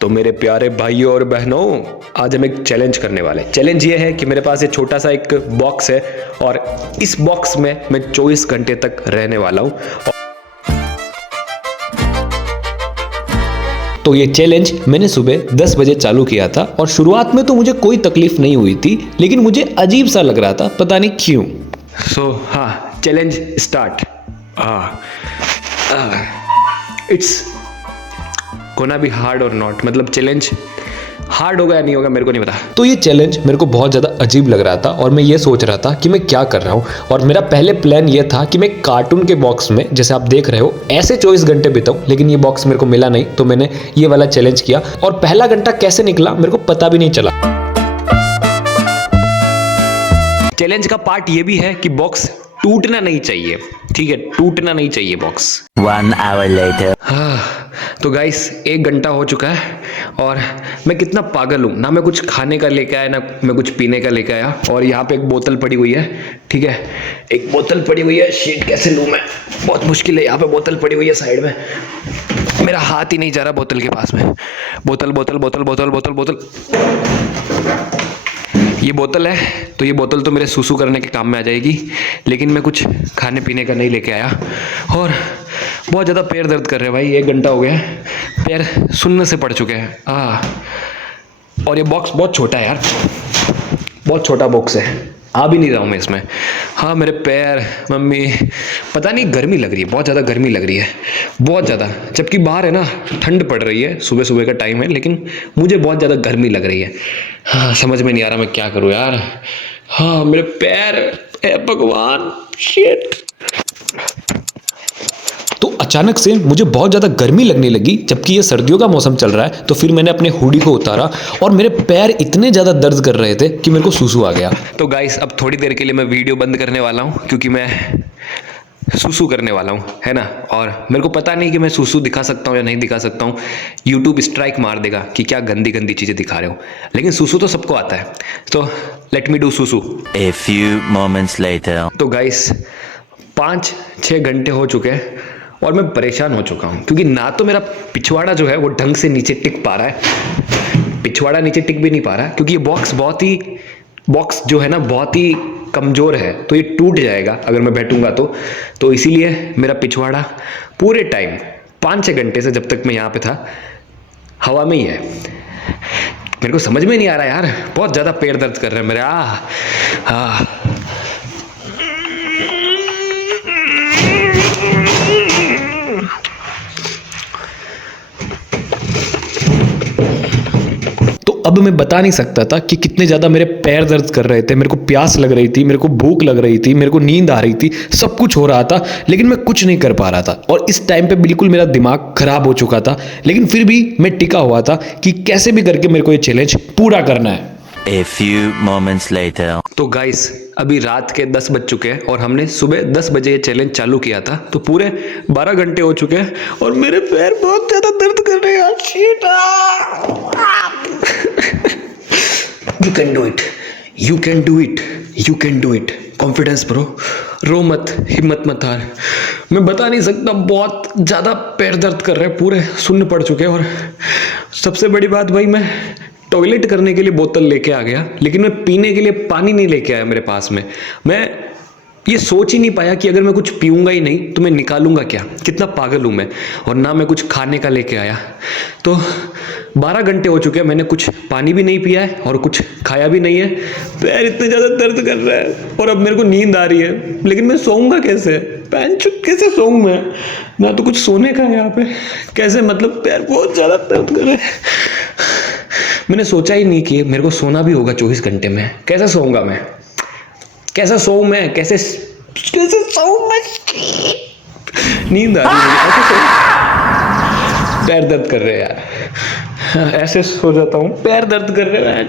तो मेरे प्यारे भाइयों और बहनों, आज हम एक चैलेंज करने वाले हैं। चैलेंज ये है कि मेरे पास एक छोटा सा एक बॉक्स है और इस बॉक्स में मैं 24 घंटे तक रहने वाला हूं। तो ये चैलेंज मैंने सुबह 10 बजे चालू किया था और शुरुआत में तो मुझे कोई तकलीफ नहीं हुई थी, लेकिन मुझे अजीब सा लग रहा था, पता नहीं क्यों। हाँ, challenge start. It's gonna be hard और नॉट, मतलब चैलेंज हार्ड होगा या नहीं होगा मेरे को नहीं पता। तो ये चैलेंज मेरे को बहुत ज़्यादा अजीब लग रहा था और मैं ये सोच रहा था कि मैं क्या कर रहा हूँ। और मेरा पहले प्लान ये था कि मैं कार्टून के बॉक्स में, जैसे आप देख रहे हो, ऐसे 24 घंटे बिताऊं, लेकिन ये बॉक्स मेरे को मिला नहीं, तो मैंने ये वाला चैलेंज किया। और पहला घंटा कैसे निकला मेरे को पता भी नहीं चला। चैलेंज का पार्ट ये भी है कि बॉक्स टूटना नहीं चाहिए, ठीक है, टूटना नहीं चाहिए बॉक्स। 1 hour later. तो गाइस 1 घंटा हो चुका है और मैं कितना पागल हूँ, ना मैं कुछ खाने का लेके आया ना मैं कुछ पीने का लेके आया। और यहाँ पे एक बोतल पड़ी हुई है, ठीक है, एक बोतल पड़ी हुई है। शीट कैसे लूँ मैं, बहुत मुश्किल है। यहाँ पे बोतल पड़ी हुई है साइड में, मेरा हाथ ही नहीं जा रहा बोतल के पास में। बोतल बोतल बोतल बोतल बोतल बोतल, ये बोतल है तो ये बोतल तो मेरे सूसू करने के काम में आ जाएगी, लेकिन मैं कुछ खाने पीने का नहीं लेके आया। और बहुत ज़्यादा पैर दर्द कर रहे हैं भाई, 1 घंटा हो गया है, पैर सुनने से पड़ चुके हैं। और ये बॉक्स बहुत छोटा है यार, बहुत छोटा बॉक्स है, आ भी नहीं रहा हूँ मैं इसमें। हाँ, मेरे पैर, मम्मी, पता नहीं गर्मी लग रही है, बहुत ज़्यादा गर्मी लग रही है, बहुत ज़्यादा। जबकि बाहर है ना ठंड पड़ रही है, सुबह सुबह का टाइम है, लेकिन मुझे बहुत ज़्यादा गर्मी लग रही है। हाँ, समझ में नहीं आ रहा मैं क्या करूँ यार। हाँ, मेरे पैर, हे भगवान, शिट। तो अचानक से मुझे बहुत ज़्यादा गर्मी लगने लगी, जबकि ये सर्दियों का मौसम चल रहा है। तो फिर मैंने अपने हुडी को उतारा और मेरे पैर इतने ज़्यादा दर्द कर रहे थे कि मेरे को सूसू आ गया। तो गाइस अब थोड़ी देर के लिए मैं वीडियो बंद करने वाला हूँ, क्योंकि मैं सूसू करने वाला हूँ, है ना। और मेरे को पता नहीं कि मैं सूसू दिखा सकता हूँ या नहीं दिखा सकता हूँ। यूट्यूब स्ट्राइक मार देगा कि क्या गंदी गंदी चीज़ें दिखा रहे हो, लेकिन सूसू तो सबको आता है। तो लेट मी डू सूसू। A few moments later. तो गाइस 5-6 घंटे हो चुके हैं और मैं परेशान हो चुका हूँ, क्योंकि ना तो मेरा पिछवाड़ा जो है वो ढंग से नीचे टिक पा रहा है, पिछवाड़ा नीचे टिक भी नहीं पा रहा है, क्योंकि ये बॉक्स जो है ना बहुत ही कमज़ोर है, तो ये टूट जाएगा अगर मैं बैठूंगा तो इसीलिए मेरा पिछवाड़ा पूरे टाइम 5-6 घंटे से, जब तक मैं यहाँ पे था, हवा में ही है। मेरे को समझ में नहीं आ रहा यार, बहुत ज़्यादा पैर दर्द कर रहे हैं मेरे। अब मैं बता नहीं सकता था कि कितने ज़्यादा मेरे पैर दर्द कर रहे थे, मेरे को प्यास लग रही थी, मेरे को भूख लग रही थी, मेरे को नींद आ रही थी, सब कुछ हो रहा था, लेकिन मैं कुछ नहीं कर पा रहा था। और इस टाइम पे बिल्कुल मेरा दिमाग खराब हो चुका था, लेकिन फिर भी मैं टिका हुआ था कि कैसे भी करके मेरे को ये चैलेंज पूरा करना है। A few moments later. तो गाइस अभी रात के 10 बज चुके हैं और हमने सुबह 10 बजे ये चैलेंज चालू किया था, तो पूरे 12 घंटे हो चुके हैं और मेरे पैर बहुत ज़्यादा दर्द कर रहे हैं। You can do it. You can do it. You can do it. Confidence bro, रो मत, हिम्मत मत हार। मैं बता नहीं सकता, बहुत ज़्यादा पैर दर्द कर रहे हैं, पूरे सुन्न पड़ चुके हैं। और सबसे बड़ी बात भाई, मैं टॉयलेट करने के लिए बोतल लेके आ गया, लेकिन मैं पीने के लिए पानी नहीं लेके आया मेरे पास में। मैं ये सोच ही नहीं पाया कि अगर मैं कुछ पीऊंगा ही नहीं तो मैं निकालूंगा क्या, कितना पागल हूँ मैं। और ना मैं कुछ खाने का लेके आया। तो 12 घंटे हो चुके हैं, मैंने कुछ पानी भी नहीं पिया है और कुछ खाया भी नहीं है। पैर इतने ज़्यादा दर्द कर रहे हैं और अब मेरे को नींद आ रही है, लेकिन मैं सोऊंगा कैसे, कैसे सोऊं मैं, ना तो कुछ सोने का है यहाँ पे, कैसे, मतलब पैर बहुत ज़्यादा दर्द कर रहे हैं। मैंने सोचा ही नहीं कि मेरे को सोना भी होगा 24 घंटे में। कैसे सोऊंगा मैं, कैसे सोऊं मैं, कैसे सोऊं मैं, नींद आ रही है मुझे, कैसे सोऊं? पैर दर्द कर रहे हैं यार, ऐसे सो जाता हूँ, पैर दर्द कर रहे हैं।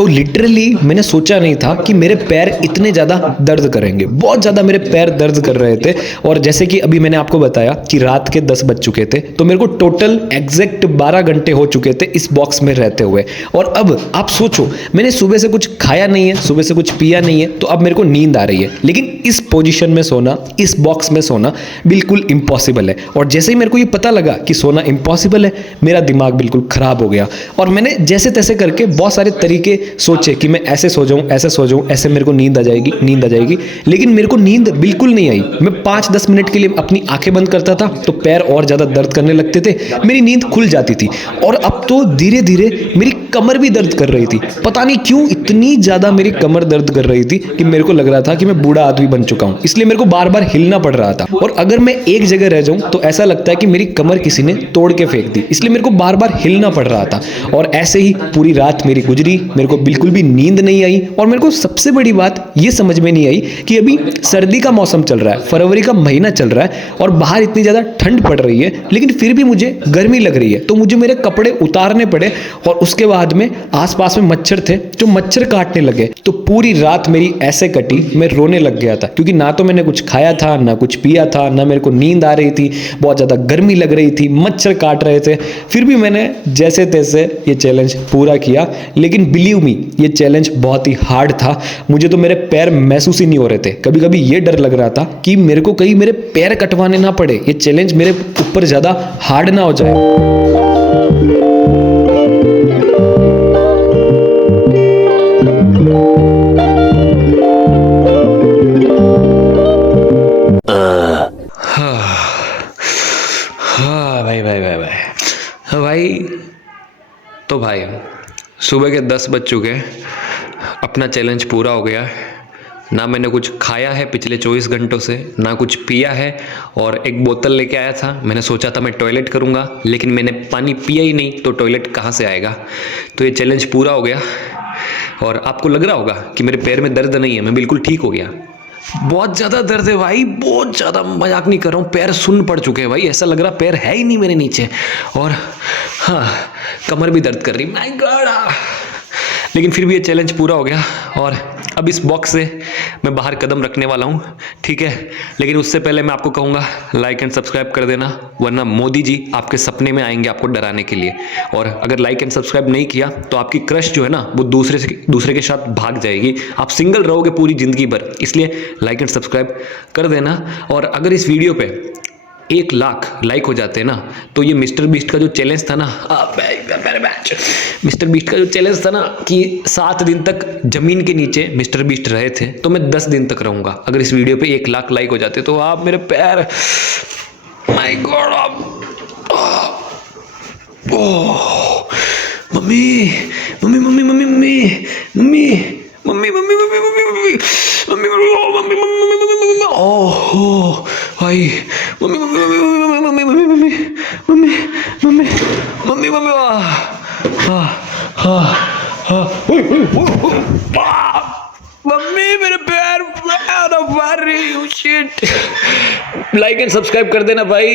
तो लिटरली मैंने सोचा नहीं था कि मेरे पैर इतने ज़्यादा दर्द करेंगे। बहुत ज़्यादा मेरे पैर दर्द कर रहे थे। और जैसे कि अभी मैंने आपको बताया कि रात के 10 बज चुके थे, तो मेरे को टोटल एग्जैक्ट 12 घंटे हो चुके थे इस बॉक्स में रहते हुए। और अब आप सोचो, मैंने सुबह से कुछ खाया नहीं है, सुबह से कुछ पिया नहीं है, तो अब मेरे को नींद आ रही है। लेकिन इस पोजीशन में सोना, इस बॉक्स में सोना बिल्कुल इम्पॉसिबल है। और जैसे ही मेरे को ये पता लगा कि सोना इम्पॉसिबल है, मेरा दिमाग बिल्कुल ख़राब हो गया। और मैंने जैसे तैसे करके बहुत सारे तरीके सोचे कि मैं ऐसे सो जाऊँ, ऐसे सो जाऊँ, ऐसे मेरे को नींद आ जाएगी, नींद आ जाएगी। लेकिन मेरे को नींद बिल्कुल नहीं आई। मैं 5-10 मिनट के लिए अपनी आंखें बंद करता था तो पैर और ज़्यादा दर्द करने लगते थे, मेरी नींद खुल जाती थी। और अब तो धीरे धीरे मेरी कमर भी दर्द कर रही थी। पता नहीं क्यों इतनी ज़्यादा मेरी कमर दर्द कर रही थी कि मेरे को लग रहा था कि मैं बूढ़ा आदमी बन चुका हूँ। इसलिए मेरे को बार बार हिलना पड़ रहा था। और अगर मैं एक जगह रह जाऊँ तो ऐसा लगता है कि मेरी कमर किसी ने तोड़ के फेंक दी। इसलिए मेरे को बार बार हिलना पड़ रहा था। और ऐसे ही पूरी रात मेरी गुजरी, मेरे को बिल्कुल भी नींद नहीं आई। और मेरे को सबसे बड़ी बात ये समझ में नहीं आई कि अभी सर्दी का मौसम चल रहा है, फरवरी का महीना चल रहा है और बाहर इतनी ज़्यादा ठंड पड़ रही है, लेकिन फिर भी मुझे गर्मी लग रही है। तो मुझे मेरे कपड़े उतारने पड़े। और उसके बाद में आसपास में मच्छर थे जो मच्छर काटने लगे। तो पूरी रात मेरी ऐसे कटी, मैं रोने लग गया था, क्योंकि ना तो मैंने कुछ खाया था, ना कुछ पिया था, ना मेरे को नींद आ रही थी, बहुत ज़्यादा गर्मी लग रही थी, मच्छर काट रहे थे। फिर भी मैंने जैसे तैसे ये चैलेंज पूरा किया। लेकिन बिलीव मी, ये चैलेंज बहुत ही हार्ड था। मुझे तो मेरे पैर महसूस ही नहीं हो रहे थे। कभी कभी ये डर लग रहा था कि मेरे को कहीं मेरे पैर कटवाने ना पड़े, ये चैलेंज मेरे ऊपर ज़्यादा हार्ड ना हो जाए। हाँ भाई भाई भाई भाई हाँ भाई। तो भाई सुबह के 10 बज चुके हैं, अपना चैलेंज पूरा हो गया। ना मैंने कुछ खाया है पिछले 24 घंटों से, ना कुछ पिया है। और एक बोतल लेके आया था, मैंने सोचा था मैं टॉयलेट करूँगा, लेकिन मैंने पानी पिया ही नहीं, तो टॉयलेट कहाँ से आएगा। तो ये चैलेंज पूरा हो गया। और आपको लग रहा होगा कि मेरे पैर में दर्द नहीं है, मैं बिल्कुल ठीक हो गया। बहुत ज़्यादा दर्द है भाई, बहुत ज़्यादा, मजाक नहीं कर रहा हूँ। पैर सुन्न पड़ चुके हैं भाई, ऐसा लग रहा पैर है ही नहीं मेरे नीचे। और हाँ, कमर भी दर्द कर रही, माय गॉड। लेकिन फिर भी ये चैलेंज पूरा हो गया। और अब इस बॉक्स से मैं बाहर कदम रखने वाला हूँ, ठीक है। लेकिन उससे पहले मैं आपको कहूँगा लाइक एंड सब्सक्राइब कर देना, वरना मोदी जी आपके सपने में आएंगे आपको डराने के लिए। और अगर लाइक एंड सब्सक्राइब नहीं किया तो आपकी क्रश जो है ना, वो दूसरे के साथ भाग जाएगी, आप सिंगल रहोगे पूरी ज़िंदगी भर। इसलिए लाइक एंड सब्सक्राइब कर देना। और अगर इस वीडियो पे 1 लाख लाइक हो जाते हैं ना, तो ये मिस्टर बीस्ट का जो चैलेंज था ना, मिस्टर बीस्ट का जो चैलेंज था ना कि 7 दिन तक जमीन के नीचे मिस्टर बीस्ट रहे थे, तो मैं 10 दिन तक रहूँगा। अगर इस वीडियो पे 1 लाख लाइक हो जाते तो आप मेरे पैर, my God, mummy mummy mummy mummy mummy mummy mummy mummy mummy mummy mummy mummy oh भाई, mummy mummy mummy mummy mummy mummy mummy mummy mummy mummy हाँ हाँ हाँ मम्मी, मेरे पैर मार रही हूँ, शिट। लाइक एंड सब्सक्राइब कर देना भाई।